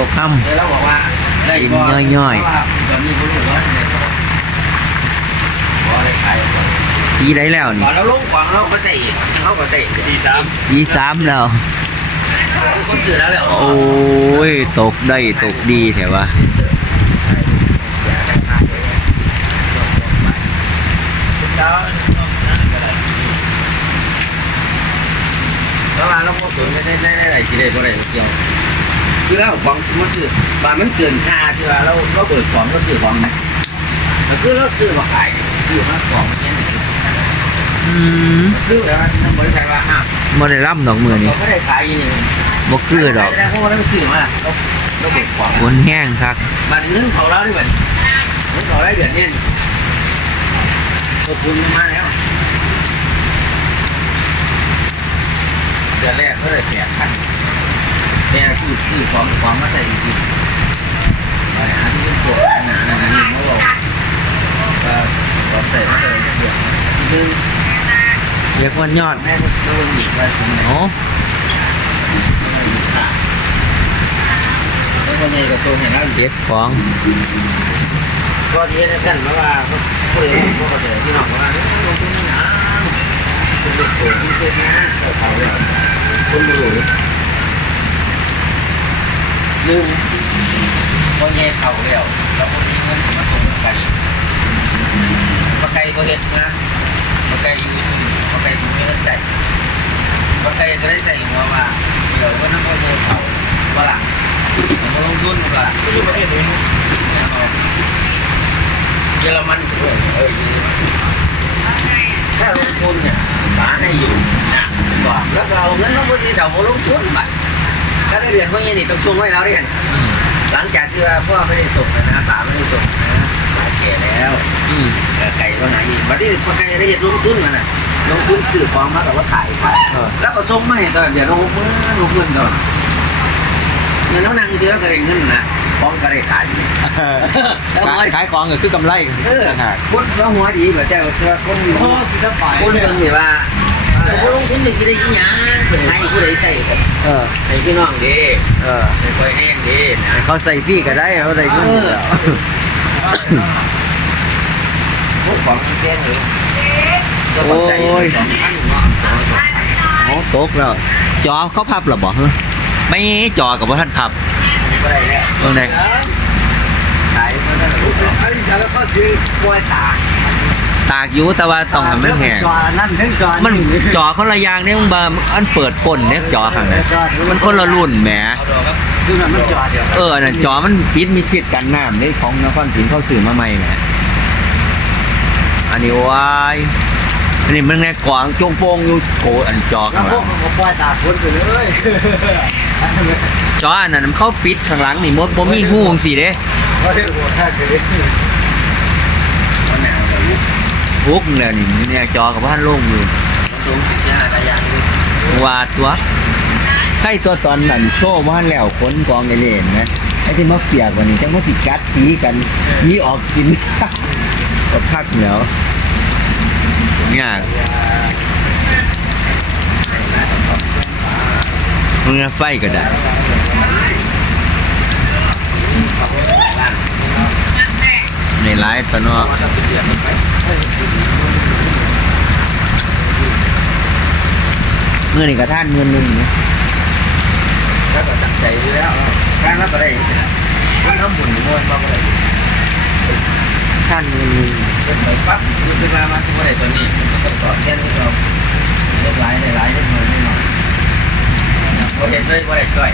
ตกค่เดี๋ยวเราบอกว่าได้บ่ย่อยๆเพราะว่าตอนนี้ผมรู้ว่าเนี่ยบ่ได้ขายก่อนำทีได้แล้วนี่ก่อนเราลงกวางเราก็ใส่อีกเขาก็ใส่อีกทีสามทีสามแล้วคนซื้อแล้วแหละโอ้ยตกได้ตกดีแต่ว่าแล้วมาเราพอสนได้ได้ได้ได้ที่ได้บ่ได้เกี่ยว คือเราของมันคือบามันเกินค่าที่ว่าเราเราเปิดของเราซื้อของนะแล้วคือเราซื้อมาขายซื้อมาของเนี่ยอืมคือแบบว่าน้ำบริษัทว่าห้ามบ่ได้รับดอกมือนี่เราไม่ได้ขายอย่างนี้บ่คือดอกเพราะว่าเราซื้อมาเราเราเปิดของบนแห้งคักมันเงินของเราดิมันเงินของเราเดือนนี้ขอบคุณมากแล้วเดือนแรกเขาเลยแปดพัน แปดคือคือของของมาใส่จริงๆปัญหาที่เป็นตัวปัญหาอันนี้เขาบอกก็ของใส่มาเลยเดือนที่นึงเรียกว่ายอดแม่ก็โดนหนีว่าทำไมโอ้แล้วคนใหญ่กับตัวเห็นแล้วเก็บของก็ดีนะท่านเพราะว่าเขาเลยพวกเขาเลยที่น้องว่าลงทุนนี่นะคุณดูโผล่ที่เป็นนะเขาเลยคุณดู ลืมคนใหญ่เขาแล้วแล้วคนมีเงินมาตรงไกันปาไก่ก็เห็นงานปาไก่อยู่ซุ่มปาไก่อยู่เงินใจปาไก่ก็ได้ใส่หัวว่าเดี๋ยวก็นั่งคนใหญ่เขาว่าล่ะมาลงทุนก็ล่ะอยู่ประเทศนี้เยอรมันเออเออถ้าลงทุนเนี่ยป๋าให้อยู่นะก่อนแล้วเราเงินเราไม่ได้เราลงทุนบัตร ได้เรียนพวกนี้นี่ต้องส่งให้เราเรียนหลังจากที่ว่าพ่อไม่ได้ส่งนะป๋าไม่ได้ส่งนะป๋าแก่แล้วอืมไก่ก็หายอีกบัดนี้พอไก่ได้เห็นลงทุนมันน่ะลงทุนซื้อของมากับว่าขายแล้วก็ส่งมาให้ตอนเดี๋ยวลงมือลงเงินตอนเงินน้องนางเชื้อก็ได้เงินนะของก็ได้ขายแล้วขายขายของก็คือกำไรเออต่างหากคนเราหัวดีแบบแต่ว่าคนอ้สิจะไปคนเมืองนี่ว่า แต่ว่าลงทุนจะคิดได้ยังไงให้ผู้ใดใส่กันเออให้พี่น้องดีเออให้คอยแห้งดีนะเขาใส่ฟรีก็ได้เขาใส่เงินอยู่แล้วพวกของที่แจ้งอยู่ก็ต้องใส่ของท่านเนาะโอ้ตกแล้วจอเขาพับหรอบอกไม่จอกับว่าท่านพับก็ได้แล้วตรงไหนขายมันได้รู้แล้วไอ้สารพัดคือกล้วยตาก ตากอยู่แต่ว่าต้องให้มันแห้งจอนั่นถึงจอมันจอคนละอย่างเนี่ยมันบาอันเปิดก้นเนี่ยจอข้างในมันคนละรุ่นแหมเอาดอกครับคือมันจอเดียวเอออันนั้นจอมันปิดมีชิดกันน้ำนี่ของนครศรีเขาซื้อมาใหม่แหมอันนี้วายอันนี้มันแน่กวางจงโปงอยู่โกอันจอแล้ข้าวงหพวลักงเขาปล่อยตากคนไปเลยจออันนั้นมันเข้าปิดข้างหลังนี่มดบ่มีหูจังสิเด้ พุกเลยนี่เนี่ยจอกับบ้านโล่งอยู่มันสูงสิบห้าระยางเลยว่าตัวใกล้ตัวตอนนั้นโชว์บ้านแล้วขนกองในเลนนะไอ้ที่มาเปียกว่านี้จังมาสิกัดสีกันยีออกกินก็พักเหนียวเนี่ยมึงเอไฟก็ได้ ในไลฟ์ตอนนั้นมันจะเปลี่ยนมันไปเมื่อนี่กระท่านเงินหนึงนะแล้วก็ตั้งใจอยู่แล้วการรับอะไรนี่นะคนทำบุญม้วนมาอะไรท่านเงินหนึงเป็นไปปั๊บคือขึ้นมามาที่อะไรตัวนี้มันก็ต้องตอบแค่นี้เราเรียบร้อยได้หลายได้หน่อยได้หน่อยพอเห็นเลยว่าได้ช่วย